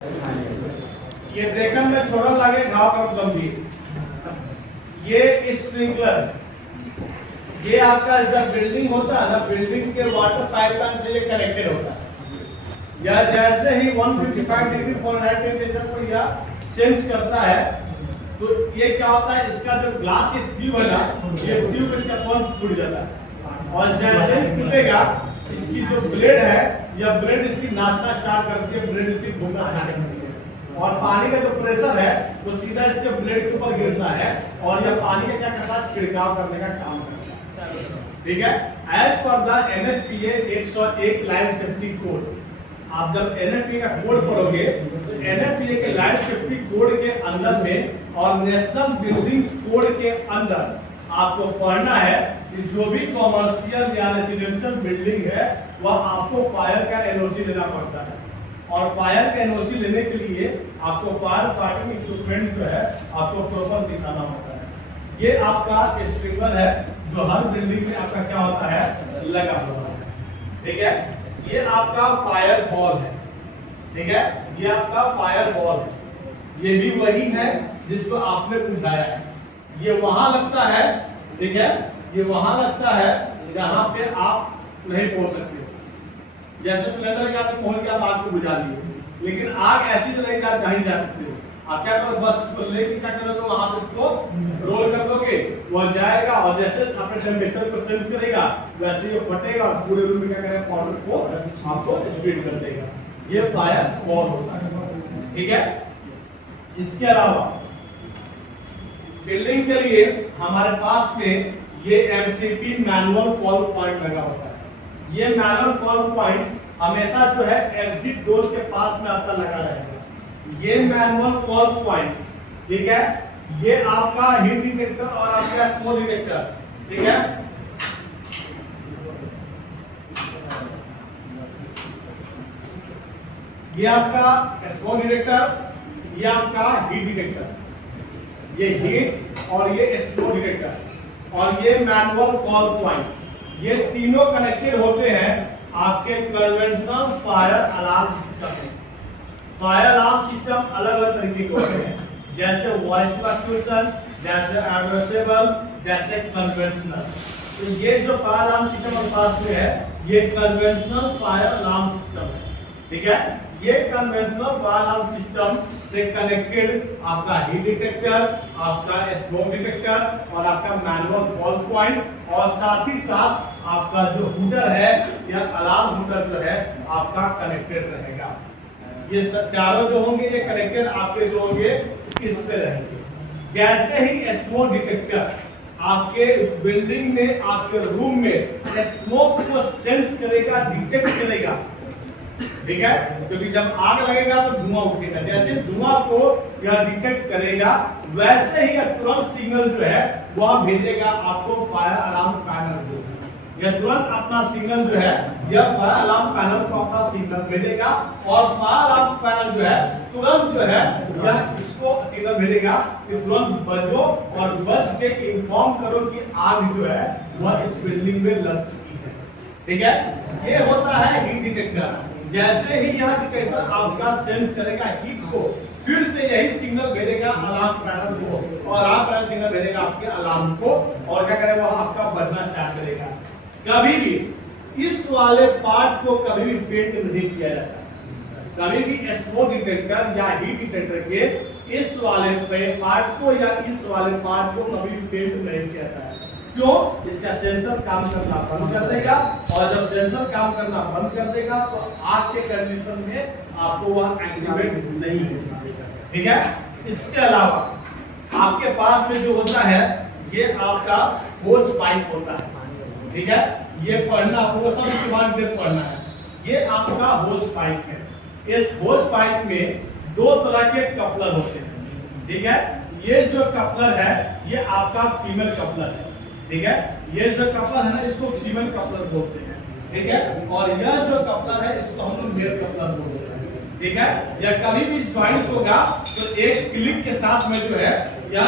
ये देखन में छोड़ा लागे घाव का गंभीर। ये स्प्रिंकलर, ये आपका जब बिल्डिंग होता है ना, बिल्डिंग के वाटर पाइपलाइन से ये कनेक्टेड होता है। या जैसे ही 155 डिग्री फ़ारेनहाइट टेम्परेचर पर यह सेंस करता है, तो ये क्या होता है, इसका जो ग्लास ये ट्यूब है ना, ये ट्यूब इसका पंप फूट जाता है। और जैसे ही फूटेगा, इसकी जो ब्लेड है, यह ब्लेड इसकी नाचना स्टार्ट करती है, ब्लेड इसकी घूमना स्टार्ट करती है। और पानी का जो प्रेशर है वो सीधा इसके ब्लेड के ऊपर गिरता है और यह पानी का क्या करता है, छिड़काव करने का काम करता है। ठीक है। As per the NFPA 101 life safety code, आप जब NFPA का कोड पढ़ोगे तो NFPA के लाइफ सेफ्टी कोड के अंदर में और नेशनल बिल्डिंग कोड के अंदर आपको पढ़ना है कि जो भी कॉमर्शियल या रेसिडेंशियल बिल्डिंग है वह आपको फायर का एनओसी लेना पड़ता है। और फायर का एनओसी लेने के लिए आपको फायर फाइटिंग इक्विपमेंट जो है आपको प्रॉपर दिखाना होता है। ये आपका स्प्रिंकलर है जो हर बिल्डिंग में आपका क्या होता है, लगा हुआ है। ठीक है। ये आपका फायर बॉल है। ठीक है। ये आपका फायर बॉल है। ये भी वही है जिसको आपने बुझाया है। ये वहां लगता है, ठीक है, ये वहां लगता है जहां पे आप नहीं पहुंच सकते। जैसे सिलेंडर के आपने पहुंच के आप आग को बुझा लिए, लेकिन आग ऐसी जगह आप कहीं जा सकते हो। आप क्या करो, बस को लेके क्या करोगे, वहां पे इसको रोल कर दोगे, वो जाएगा और जैसे अपने टेम्परेचर को सेंस करेगा वैसे ये फटेगा और पूरे रूम में क्या करेगा, पाउडर को आपको स्प्रेड कर देगा। ये फायर बॉल होता है। ठीक है। इसके अलावा बिल्डिंग के लिए हमारे पास में ये MCP मैनुअल कॉल पॉइंट लगा होता है। ये मैनुअल कॉल पॉइंट हमेशा जो है एग्जिट डोर के पास में आपका लगा रहेगा। ये मैनुअल कॉल पॉइंट, ठीक है, ये आपका हीट डिटेक्टर और आपका स्मोक डिटेक्टर, ठीक है, ये आपका स्मोक डिटेक्टर, ये आपका हीट डिटेक्टर, ये हीट और ये स्मोक डिटेक्टर और ये मैनुअल कॉल पॉइंट, ये तीनों कनेक्टेड होते हैं आपके कन्वेंशनल फायर अलार्म सिस्टम में। फायर अलार्म सिस्टम अलग अलग तरीके के होते हैं, जैसे वॉइस इवैक्यूएशन, जैसे एडवर्सेबल, जैसे कन्वेंशनल। तो ये जो फायर अलार्म सिस्टम हमारे पास में है, ये कन्वेंशनल फायर अलार्म सिस्टम है। ठीक है। ये कन्वेंशनल फायर अलार्म सिस्टम से कनेक्टेड आपका हीट डिटेक्टर, आपका स्मोक डिटेक्टर और आपका मैनुअल कॉल पॉइंट और साथ ही साथ आपका जो हूटर है या अलार्म हूटर जो है आपका कनेक्टेड रहेगा। ये चारों जो होंगे ये कनेक्टेड आपके जो होंगे इससे रहेंगे। जैसे ही स्मोक डिटेक्टर आपके बिल्डिंग में, आपके रूम में स्मोक को सेंस करेगा, डिटेक्ट करेगा, ठीक है, क्योंकि जब आग लगेगा तो धुआं उठेगा। जैसे धुआं को यह डिटेक्ट करेगा वैसे ही तुरंत सिग्नल जो है वह भेजेगा आपको फायर अलार्म पैनल को। यह तुरंत अपना सिग्नल जो है, यह फायर अलार्म पैनल को अपना सिग्नल भेजेगा और फायर अलार्म पैनल जो है तुरंत जो है यह इसको सिग्नल भेजेगा कि तुरंत बजो और बज के इन्फॉर्म करो कि आग जो है वह इस बिल्डिंग में लग चुकी है। ठीक है। ये होता है हीट डिटेक्टर। जैसे ही यह डिटेक्टर आपका सेंस करेगा हीट को, फिर से यही सिग्नल भेजेगा अलार्म पैनल को और अलार्म पैनल सिग्नल भेजेगा आपके अलार्म को और क्या करेगा, वह आपका बजना स्टार्ट करेगा। कभी भी इस वाले पार्ट को कभी भी पेंट नहीं किया जाता। कभी भी स्मोक डिटेक्टर या हीट डिटेक्टर के इस वाले पार्ट को या इस वाले पार्ट को कभी भी पेंट नहीं किया जाता है। क्यों? इसका सेंसर काम करना बंद कर देगा और जब सेंसर काम करना बंद कर देगा तो आग के कंडीशन में आपको वह एक्टिवेट नहीं होगा। ठीक है। इसके अलावा आपके पास में जो होता है ये आपका होज पाइप होता है। ठीक है। ये पढ़ना आपको सब डिमांड से पढ़ना है। ये आपका होज पाइप है। इस होज पाइप में दो तरह के कपलर होते हैं। ठीक है। ये जो कपलर है ये आपका फीमेल कपलर है। ठीक है। ये जो कपलर है ना, इसको फीमेल कपलर बोलते हैं। ठीक है। और यह जो कपलर है इसको हम लोग मेल कपलर बोलते हैं। ठीक है। यह कभी भी ज्वाइंट होगा तो एक क्लिक के साथ में जो है, यह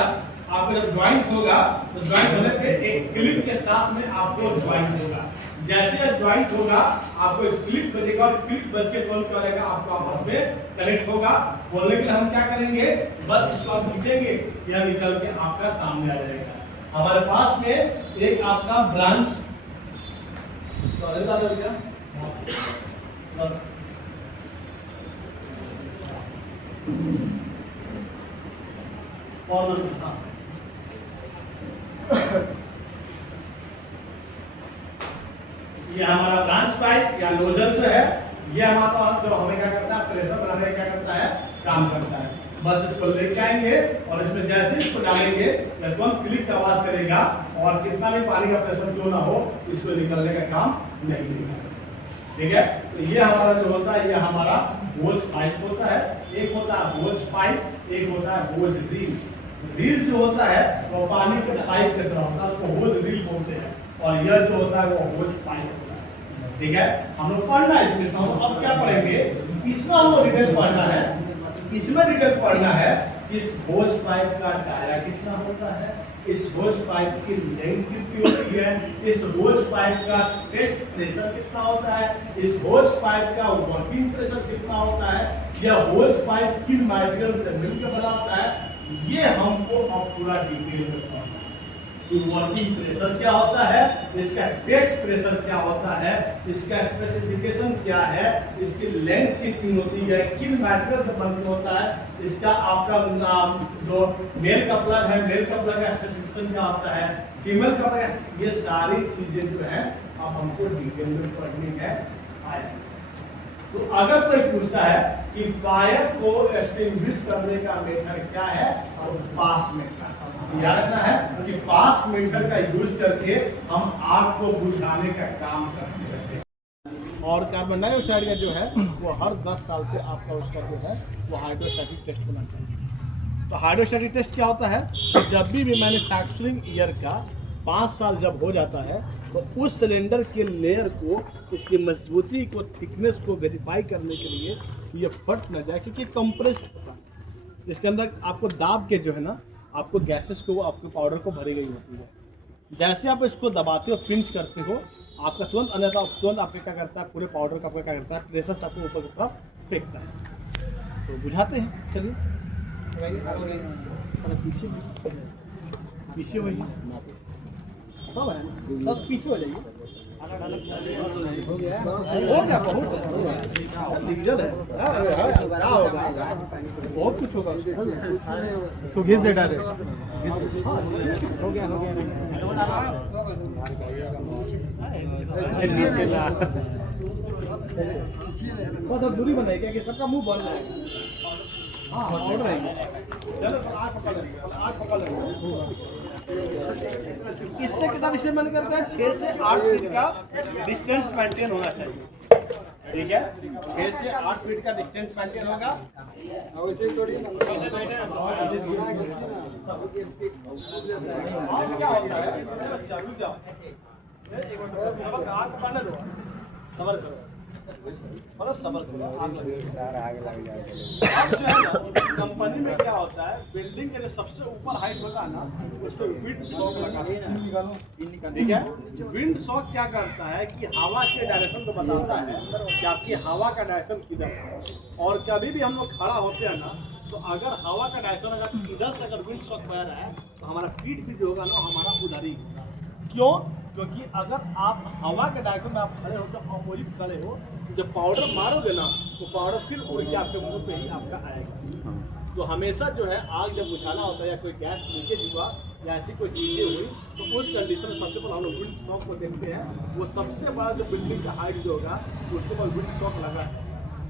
आपको जब ज्वाइंट होगा तो ज्वाइंट होने पे एक क्लिक के साथ में आपको ज्वाइंट होगा। जैसे ज्वाइंट होगा आपको एक क्लिक बजेगा और क्लिक बज के तुरंत क्या रहेगा आपको आपस में कनेक्ट होगा। खोलने के लिए हम क्या करेंगे, बस इसको हम खींचेंगे, यह निकल के आपका सामने आ जाएगा। हमारे पास में एक आपका ब्रांच और ये हमारा ब्रांच पाइप या नोजल जो है, ये हमारा जो हमें क्या करता है, प्रेशर बनाने का क्या करता है, काम करता है। बस इसको लेके आएंगे और इसमें जैसे इसको डालेंगे या तुरंत क्लिक का आवाज करेगा और कितना भी पानी का प्रेशर क्यों ना हो, इसको निकलने का काम नहीं देगा। ठीक है, तो ये हमारा जो होता है, ये हमारा होज पाइप होता है। एक होता है होज पाइप, एक होता है होज रील। रील जो होता है वो पानी के पाइप की तरह होता है, उसको होज रील बोलते हैं, और यह जो होता है वो होज पाइप होता है। ठीक है, हम लोग पढ़ना है इसमें, तो हम अब क्या पढ़ेंगे, इसमें हम लोग डिटेल पढ़ना है। इसमें डिटेल पढ़ना है इस होज पाइप का डाया कितना होता है, इस होज पाइप की लेंथ कितनी होती है, इस होज पाइप का टेस्ट प्रेशर कितना होता है, इस होज पाइप का वर्किंग प्रेशर कितना होता है, यह होज पाइप किन मटेरियल से मिलकर बना होता है, ये हमको अब पूरा डिटेल में पढ़ना है। वर्किंग प्रेशर क्या होता है, इसका टेस्ट प्रेशर क्या होता है, इसका स्पेसिफिकेशन क्या है, इसकी लेंथ कितनी होती है, किन मटेरियल से बन होता है, इसका आपका जो मेल कपलर है, मेल कपलर का स्पेसिफिकेशन क्या होता है, फीमेल कपलर, ये सारी चीजें जो है अब हमको डिटेल में पढ़नी है। तो अगर कोई पूछता है कि फायर को एक्सटिंग्विश करने का मेथड क्या है, तो पास मेथड याद रखना है कि पास मेथड का यूज करके हम आग को बुझाने का काम करते हैं। और कार्बन डाइऑक्साइड का जो है वो हर 10 साल पे आपका उसका जो है वो हाइड्रोस्टैटिक टेस्ट होना चाहिए। तो हाइड्रोस्टैटिक टेस्ट क्या होता है, जब भी मैन्युफैक्चरिंग ईयर का 5 साल जब हो जाता है तो उस सिलेंडर के लेयर को, इसकी मजबूती को, थिकनेस को वेरीफाई करने के लिए ये फट न जाए, क्योंकि कंप्रेस्ड होता है, इसके अंदर आपको दाब के जो है ना आपको गैसेस को, आपके पाउडर को भरी गई होती है। जैसे आप इसको दबाते हो, पिंच करते हो, आपका तुरंत अन्यथा तुरंत आपके क्या करता है, पूरे पाउडर का आपका क्या करता है, प्रेशर आपको ऊपर की तरफ फेंकता है। तो बुझाते हैं, चलिए पीछे वही सब है, सब पीछे हो जाइए, हो गया बहुत डीजल है, क्या होगा, बहुत कुछ होगा, इसको घिस दे डाले, हो गया बस अब दूरी बनाई क्या कि सबका मुंह बंद रहेगा। हाँ ऑर्डर आएंगे, चलो आग पकड़ लेंगे। इससे कितना डिस्टेंस मैंने करते हैं, 6 से 8 फीट का डिस्टेंस मेंटेन होना चाहिए। ठीक है, 6 से 8 फीट का डिस्टेंस मेंटेन होगा। क्या होता है, चालू जाओ, आग पकड़ने दो, सबर करो, सबर करो, आग लग जाएगा। कंपनी में क्या होता है, बिल्डिंग के लिए सबसे ऊपर हाइट होगा ना, उस पर विंड शॉक लगा, ठीक है। विंड शॉक क्या करता है कि हवा के डायरेक्शन को बताता है कि आपकी हवा का डायरेक्शन किधर है। और कभी भी हम लोग खड़ा होते हैं ना, तो अगर हवा का डायरेक्शन अगर इधर से अगर विंड शॉक बह रहा है तो हमारा फीट भी जो होगा ना हमारा उधर ही। क्यों? क्योंकि अगर आप हवा के डायरेक्शन में आप खड़े हो तो अपोजिट खड़े हो, जब पाउडर मारोगे ना तो पाउडर फिर उड़ के आपके मुंह पे ही आपका आएगा। तो हमेशा जो है आग जब बुझाना होता है या कोई गैस लीकेज हुआ या ऐसी कोई चीज़ें हुई तो उस कंडीशन में सबसे पहले हम लोग विंड शॉक को देखते हैं। वो सबसे बड़ा जो बिल्डिंग का हाइट जो होगा उसके बाद विंड शॉक लगा है,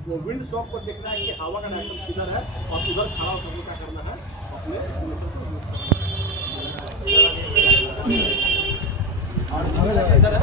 वो विंड शॉक को देखना है कि हवा का डायरेक्शन किधर है और उधर खड़ा होकर क्या करना है, अपने इधर है।